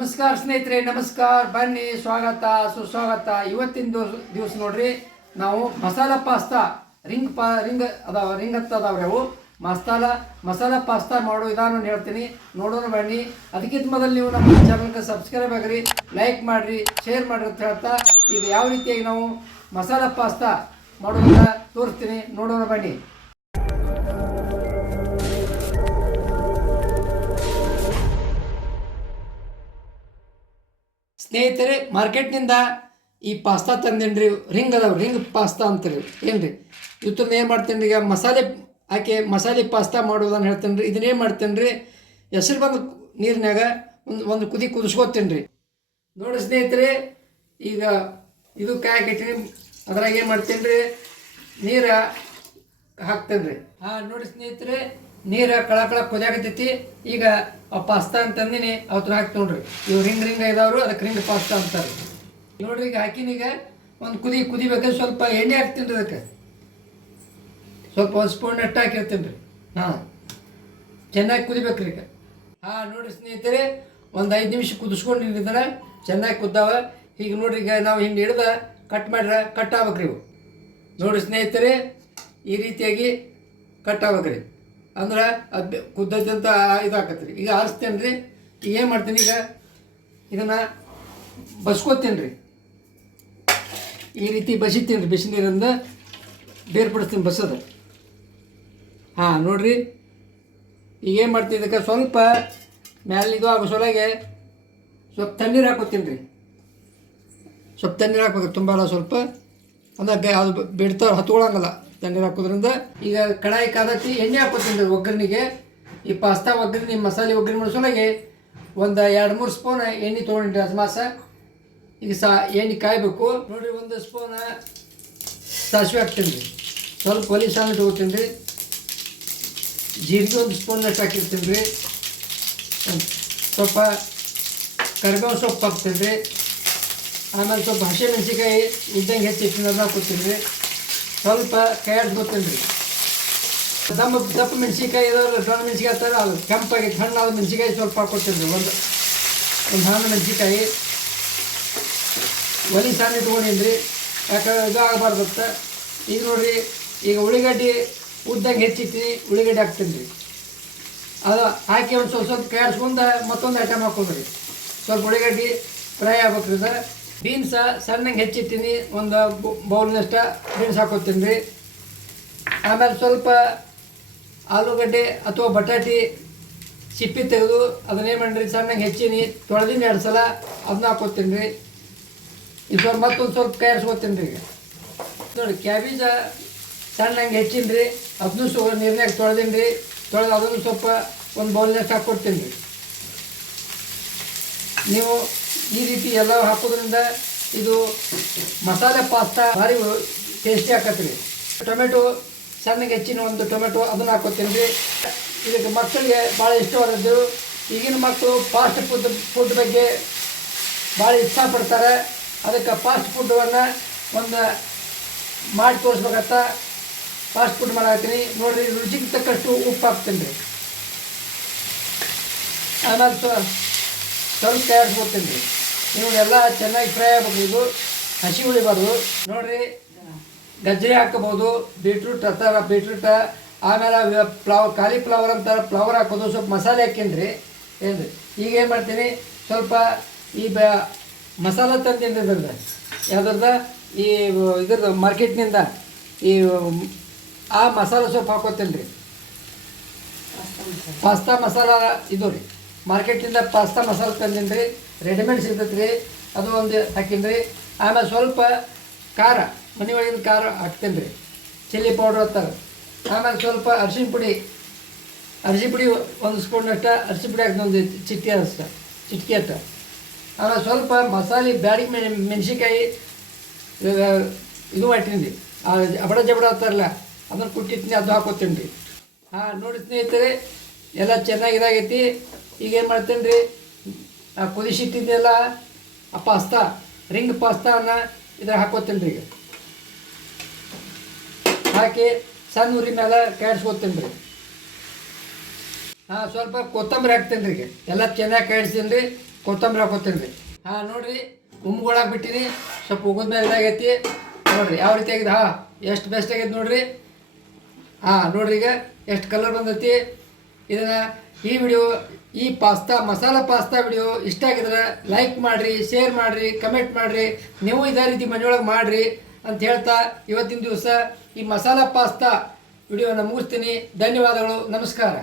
ನಮಸ್ಕಾರ ಸ್ನೇಹಿತರೆ, ನಮಸ್ಕಾರ. ಬನ್ನಿ, ಸ್ವಾಗತ ಸುಸ್ವಾಗತ. ಇವತ್ತಿನ ದಿವಸ ನೋಡ್ರಿ, ನಾವು ಮಸಾಲ ಪಾಸ್ತಾ ರಿಂಗ್ ಅದಾವ್ರಿ. ಅವು ಮಸಾಲ ಪಾಸ್ತಾ ಮಾಡೋ ವಿಧಾನ ಹೇಳ್ತೀನಿ, ನೋಡೋಣ ಬನ್ನಿ. ಅದಕ್ಕಿಂತ ಮೊದಲು ನೀವು ನಮ್ಮ ಚಾನಲ್ಗೆ ಸಬ್ಸ್ಕ್ರೈಬ್ ಆಗಿರಿ, ಲೈಕ್ ಮಾಡಿರಿ, ಶೇರ್ ಮಾಡಿರಿ ಅಂತ ಹೇಳ್ತಾ, ಈಗ ಯಾವ ರೀತಿಯಾಗಿ ನಾವು ಮಸಾಲ ಪಾಸ್ತಾ ಮಾಡೋದನ್ನ ತೋರಿಸ್ತೀನಿ, ನೋಡೋಣ ಬನ್ನಿ. ಸ್ನೇಹಿತರೆ, ಮಾರ್ಕೆಟ್ನಿಂದ ಈ ಪಾಸ್ತಾ ತಂದೇನ್ರಿ. ರಿಂಗ್ ರಿಂಗ್ ಪಾಸ್ತಾ ಅಂತೀರಿ ಏನ್ರಿ. ಇವತ್ತನ್ನ ಏನು ಮಾಡ್ತೇನೆ ಈಗ, ಮಸಾಲೆ ಹಾಕಿ ಮಸಾಲೆ ಪಾಸ್ತಾ ಮಾಡೋದನ್ನು ಹೇಳ್ತೇನೆ ರೀ. ಇದನ್ನೇನು ಮಾಡ್ತೇನೆ ರೀ, ಹೆಸರು ಬಂದು ನೀರಿನಾಗ ಒಂದು ಕುದಿ ಕುದಿಸ್ಕೋತೇನೆ ರೀ. ನೋಡಿ ಸ್ನೇಹಿತರೆ, ಈಗ ಇದು ಕಾಯಕೈತೀನಿ. ಅದ್ರಾಗ ಏನು ಮಾಡ್ತೇನೆ ರೀ, ನೀರು ಹಾಕ್ತೇನೆ ರೀ. ನೋಡಿ ಸ್ನೇಹಿತರೆ, ನೀರು ಕಳ ಕುದಿಯಾಕತೈತಿ. ಈಗ ಆ ಪಾಸ್ತಾ ಅಂತಂದಿನಿ, ಅವತ್ತು ಹಾಕಿ ನೋಡ್ರಿ. ಇವು ರಿಂಗ್ ಇದಾವ್ರು, ಅದಕ್ಕೆ ರಿಂಗ್ ಪಾಸ್ತಾ ಅಂತಾರೆ ನೋಡ್ರಿ. ಈಗ ಹಾಕಿನೀಗ ಒಂದು ಕುದಿಬೇಕಾದ್ರೆ ಸ್ವಲ್ಪ ಎಣ್ಣೆ ಹಾಕ್ತೀನಿ ರೀ. ಅದಕ್ಕೆ ಸ್ವಲ್ಪ ಒಂದು ಸ್ಪೂನ್ ಅಷ್ಟು ಹಾಕಿರ್ತೀನಿ ರೀ. ಚೆನ್ನಾಗಿ ಕುದಿಬೇಕ್ರಿ ಈಗ. ನೋಡಿರಿ ಸ್ನೇಹಿತರೆ, ಒಂದು 5 ನಿಮಿಷ ಕುದಿಸ್ಕೊಂಡಿದ್ದಾನೆ, ಚೆನ್ನಾಗಿ ಕುದ್ದಾವ. ಈಗ ನೋಡ್ರಿ, ಈಗ ನಾವು ಹಿಂಗೆ ಹಿಡ್ದು ಕಟ್ ಆಗ್ಬೇಕ್ರಿ ಇವು. ನೋಡಿರಿ ಸ್ನೇಹಿತರೆ, ಈ ರೀತಿಯಾಗಿ ಕಟ್ ಆಗ್ಬೇಕ್ರಿ. ಅಂದ್ರೆ ಅದು ಕುದ್ದದಂತ ಇದಾಕತ್ರಿ. ಈಗ ಆರಿಸ್ತೇನೆ ರೀ. ಈಗ ಏನು ಮಾಡ್ತೀನಿ, ಈಗ ಇದನ್ನು ಬಸ್ಕೋತೀನಿ ರೀ. ಈ ರೀತಿ ಬಸಿತೀನಿ ರೀ, ಬಿಸಿ ನೀರಿಂದ ಬೇರ್ಪಡಿಸ್ತೀನಿ ಬಸೋದು. ನೋಡಿರಿ, ಈಗ ಏನು ಮಾಡ್ತೀನಿ, ಇದಕ್ಕೆ ಸ್ವಲ್ಪ ಮ್ಯಾಲೆ ಇದು ಆಗೋ ಸೊಲಾಗೆ ಸ್ವಲ್ಪ ತಣ್ಣೀರು ಹಾಕೋತೀನಿ ರೀ. ಸ್ವಲ್ಪ ತಣ್ಣೀರು ಹಾಕ್ಬೇಕು, ತುಂಬ ಅಲ್ಲ, ಸ್ವಲ್ಪ ಅಂದ್ರೆ ಅದು ಬಿಡ್ತಾವೆ, ಹತ್ಕೊಳಂಗಲ್ಲ ತಣ್ಣೀರು ಹಾಕೋದ್ರಿಂದ. ಈಗ ಕಡಾಯಿ ಕಾದತಿ, ಎಣ್ಣೆ ಹಾಕೋತೀನಿ ರೀ ಒಗ್ಗರಣೆಗೆ. ಈ ಪಾಸ್ತಾ ಒಗ್ಗರಣೆ, ಮಸಾಲೆ ಒಗ್ಗರಣೆ ಮಾಡಿಸೋಲಾಗೆ ಒಂದು 2-3 ಸ್ಪೂನ್ ಎಣ್ಣೆ ತೊಗೊಂಡಿರಿ ಹಸಮಾಸ. ಈಗ ಎಣ್ಣೆ ಕಾಯಬೇಕು ನೋಡಿರಿ. 1 ಸ್ಪೂನ್ ಸಾಸಿವೆ ಹಾಕ್ತೀನಿ ರೀ. ಸ್ವಲ್ಪ ಒಲಿ ಸಾಮಿ ತೊಗೋತೀನಿ ರೀ. ಜೀರಿಗೆ 1 ಸ್ಪೂನ್ನಷ್ಟು ಹಾಕಿರ್ತೀನಿ ರೀ. ಸ್ವಲ್ಪ ಕರಿಬೇವು ಸೊಪ್ಪು ಹಾಕ್ತೀನಿ ರೀ. ಆಮೇಲೆ ಸ್ವಲ್ಪ ಹಸಿಮೆಣ್ಸಿಕಾಯಿ ಇದ್ದಂಗೆ ಹೆಚ್ಚಿಟ್ಟಿನ ಅದನ್ನ ಹಾಕೋತೀನಿ ರೀ. ಸ್ವಲ್ಪ ಕೈ ಆಡ್ಸ್ಕೊತೀನಿ ರೀ. ದಪ್ಪ ಮೆಣಸಿನ್ಕಾಯಿ ಇದಾವೆ, ಸಣ್ಣ ಮೆಣಸಿಕಾಯಿ ಥರ ಅದು ಕೆಂಪಾಗಿ ಹಣ್ಣಾದ ಮೆಣಸಿಕಾಯಿ ಸ್ವಲ್ಪ ಹಾಕ್ಕೊತೀನಿ ರೀ. ಒಂದು ಹಣ್ಣು ಮೆಣಸಿಕಾಯಿ ಒಲಿ ಸಣ್ಣ ಇಟ್ಕೊಂಡಿನಿ ರೀ, ಯಾಕಂದ್ರೆ ಇದು ಆಗಬಾರ್ದತ್ತ. ಈಗ ನೋಡಿರಿ, ಈಗ ಉಳ್ಳಿಗಡ್ಡಿ ಉದ್ದಂಗೆ ಹೆಚ್ಚಿಟ್ಟಿನಿ, ಉಳ್ಳಿಗಡ್ಡೆ ಹಾಕ್ತೀನಿ ರೀ. ಅದು ಹಾಕಿ ಒಂದು ಸ್ವಲ್ಪ ಕೈ ಆಡ್ಸ್ಕೊಂಡು ಮತ್ತೊಂದು ಐಟಮ್ ಹಾಕೋದ್ರಿ. ಸ್ವಲ್ಪ ಉಳ್ಳಿಗಡ್ಡಿ ಫ್ರೈ ಆಗ್ಬೇಕ್ರಿ. ಸರ್, ಬೀನ್ಸ ಸಣ್ಣಗೆ ಹೆಚ್ಚಿಟ್ಟಿನಿ, ಒಂದು ಬೌಲ್ನಷ್ಟು ಬೀನ್ಸ್ ಹಾಕೋತೀನಿ ರೀ. ಆಮೇಲೆ ಸ್ವಲ್ಪ ಆಲೂಗಡ್ಡೆ ಅಥವಾ ಬಟಾಟಿ ಸಿಪ್ಪಿ ತೆಗೆದು ಅದನ್ನೇನು ಮಾಡಿರಿ, ಸಣ್ಣಗೆ ಹೆಚ್ಚಿನಿ, ತೊಳೆದಿನಿ 2 ಸಲ, ಅದನ್ನ ಹಾಕೋತೀನಿ ರೀ. ಇದು ಸ್ವಲ್ಪ ಮತ್ತೊಂದು ಸ್ವಲ್ಪ ಕೈ ಆಡ್ಸ್ಕೊತೀನಿ ರೀ. ಈಗ ನೋಡಿ, ಕ್ಯಾಬೇಜ ಸಣ್ಣಗೆ ಹೆಚ್ಚಿನಿ ರೀ, ಅದನ್ನೂ ನೀರಿನಾಗ ತೊಳೆದೀನಿ ರೀ. ತೊಳೆದು ಅದನ್ನು ಸ್ವಲ್ಪ ಒಂದು ಬೌಲ್ನಷ್ಟು ಹಾಕ್ಕೊಡ್ತೀನಿ ರೀ. ನೀವು ಈ ರೀತಿ ಎಲ್ಲ ಹಾಕೋದ್ರಿಂದ ಇದು ಮಸಾಲೆ ಪಾಸ್ತಾ ಭಾರಿ ಟೇಸ್ಟಿ ಆಕತ್ರಿ. ಟೊಮೆಟೊ ಸಣ್ಣಗೆ ಹೆಚ್ಚಿನ ಒಂದು ಟೊಮೆಟೊ ಅದನ್ನು ಹಾಕೋತೀನಿ ರೀ. ಇದಕ್ಕೆ ಮಕ್ಕಳಿಗೆ ಭಾಳ ಇಷ್ಟವಾದದ್ದು. ಈಗಿನ ಮಕ್ಕಳು ಫಾಸ್ಟ್ ಫುಡ್ ಬಗ್ಗೆ ಭಾಳ ಇಷ್ಟಪಡ್ತಾರೆ. ಅದಕ್ಕೆ ಫಾಸ್ಟ್ ಫುಡ್ಡನ್ನು ಒಂದು ಮಾಡಿ ತೋರಿಸ್ಬೇಕಂತ ಫಾಸ್ಟ್ ಫುಡ್ ಮಾಡಾಕ್ತೀನಿ ನೋಡಿರಿ. ರುಚಿಗೆ ತಕ್ಕಷ್ಟು ಉಪ್ಪು ಹಾಕ್ತೀನಿ ರೀ. ಆಮೇಲೆ ಸ್ವಲ್ಪ ತಯಾರಿಸ್ಕೊತೀನಿ ರೀ. ಇವಾಗೆಲ್ಲ ಚೆನ್ನಾಗಿ ಫ್ರೈ ಆಗ್ಬೇಕು. ಇದು ಹಸಿ ಉಳಿಬಾರ್ದು ನೋಡಿರಿ. ಗಜ್ಜರಿ ಹಾಕೋಬೋದು, ಬೀಟ್ರೂಟ್ ಥರ ಬೀಟ್ರೂಟ್, ಆಮೇಲೆ ಕಾಲಿಫ್ಲವರ್ ಅಂತಾರೆ, ಫ್ಲವರ್ ಹಾಕೋದು. ಸ್ವಲ್ಪ ಮಸಾಲೆ ಹಾಕೀನಿ ರೀ. ಏನು ರೀ, ಈಗ ಏನು ಮಾಡ್ತೀನಿ, ಸ್ವಲ್ಪ ಈ ಮಸಾಲ ತಂದೀನಿ ರೀ. ಇದ್ರದ್ದು ಯಾವ್ದ್ರದ್ದು, ಈ ಇದ್ರದ್ದು ಮಾರ್ಕೆಟ್ನಿಂದ ಈ ಆ ಮಸಾಲೆ ಸೊಪ್ಪು ಹಾಕೋತೀನಿ ರೀ. ಪಾಸ್ತಾ ಮಸಾಲ ಇದು ರೀ, ಮಾರ್ಕೆಟಿಂದ ಪಾಸ್ತಾ ಮಸಾಲೆ ತಂದೀನಿ ರೀ. ರೆಡಿಮೇಡ್ ಸಿಗ್ತೈತೆ ರೀ, ಅದು ಒಂದು ಹಾಕೀನಿ ರೀ. ಆಮೇಲೆ ಸ್ವಲ್ಪ ಖಾರ, ಮನೆ ಒಳಗಿನ ಖಾರ ಹಾಕ್ತೀನಿ ರೀ, ಚಿಲ್ಲಿ ಪೌಡ್ರ್ ಅಂತಾರೆ. ಆಮೇಲೆ ಸ್ವಲ್ಪ ಅರಿಶಿನ ಪುಡಿ 1 ಸ್ಪೂನಷ್ಟು ಅರಿಶಿನ ಪುಡಿ ಹಾಕ್ತೀನಿ, ಒಂದು ಚಿಟಿಕೆ ಅಷ್ಟು. ಆಮೇಲೆ ಸ್ವಲ್ಪ ಮಸಾಲೆ ಬ್ಯಾಡಿಗೆ ಮೆಣಸಿನ್ಕಾಯಿ ಇದು ಮಾಡ್ತೀನಿ ರೀ, ಅಬಡ ಜಬಡ ಅಂತಾರಲ್ಲ, ಅದನ್ನು ಕುಟ್ಟಿರ್ತೀನಿ, ಅದು ಹಾಕೋತೀನಿ ರೀ. ನೋಡಿ ಸ್ನೇಹಿತರೆ, ಎಲ್ಲ ಚೆನ್ನಾಗಿ ಇದಾಗೈತಿ. ಈಗೇನು ಮಾಡ್ತೀನಿ ರೀ, ಕುದಿಸಿಟ್ಟಿದ್ದೆಲ್ಲ ಆ ಪಾಸ್ತಾ, ರಿಂಗ್ ಪಾಸ್ತಾವನ್ನು ಇದ್ರಾಗ ಹಾಕೋತೀನಿ ರೀ. ಈಗ ಹಾಕಿ ಸಣ್ಣ ಉರಿ ಮೇಲೆ ಕಾಯಿಸ್ಕೊತೀನಿ ರೀ. ಸ್ವಲ್ಪ ಕೊತ್ತಂಬರಿ ಹಾಕ್ತೀನಿ ರೀ. ಈಗ ಎಲ್ಲ ಚೆನ್ನಾಗಿ ಕಾಯಿಸ್ತೀನಿ ರೀ. ಕೊತ್ತಂಬರಿ ಹಾಕೋತೀನಿ ರೀ. ಹಾಂ ನೋಡಿರಿ ಉಮ್ಗೊಳಕ್ಕೆ ಬಿಟ್ಟಿನಿ, ಸ್ವಲ್ಪ ಉಗಿದ ಮೇಲೆ ಇದಾಗೈತಿ ನೋಡಿರಿ ಯಾವ ರೀತಿ ಆಗಿದೆ. ಹಾಂ ಎಷ್ಟು ಬೆಸ್ಟ್ ಆಗೈತೆ ನೋಡಿರಿ. ಹಾಂ ನೋಡಿರಿ ಈಗ ಎಷ್ಟು ಕಲರ್ ಬಂದೈತಿ. ಇದನ್ನು ಈ ವಿಡಿಯೋ ಈ ಪಾಸ್ತಾ ಮಸಾಲ ಪಾಸ್ತಾ ವಿಡಿಯೋ ಇಷ್ಟ ಆಗಿದ್ರೆ ಲೈಕ್ ಮಾಡಿರಿ, ಶೇರ್ ಮಾಡಿರಿ, ಕಮೆಂಟ್ ಮಾಡಿರಿ. ನೀವು ಇದೇ ರೀತಿ ಮನೆಯೊಳಗೆ ಮಾಡಿರಿ ಅಂತ ಹೇಳ್ತಾ ಇವತ್ತಿನ ದಿವಸ ಈ ಮಸಾಲ ಪಾಸ್ತಾ ವಿಡಿಯೋನ ಮುಗಿಸ್ತೀನಿ. ಧನ್ಯವಾದಗಳು, ನಮಸ್ಕಾರ.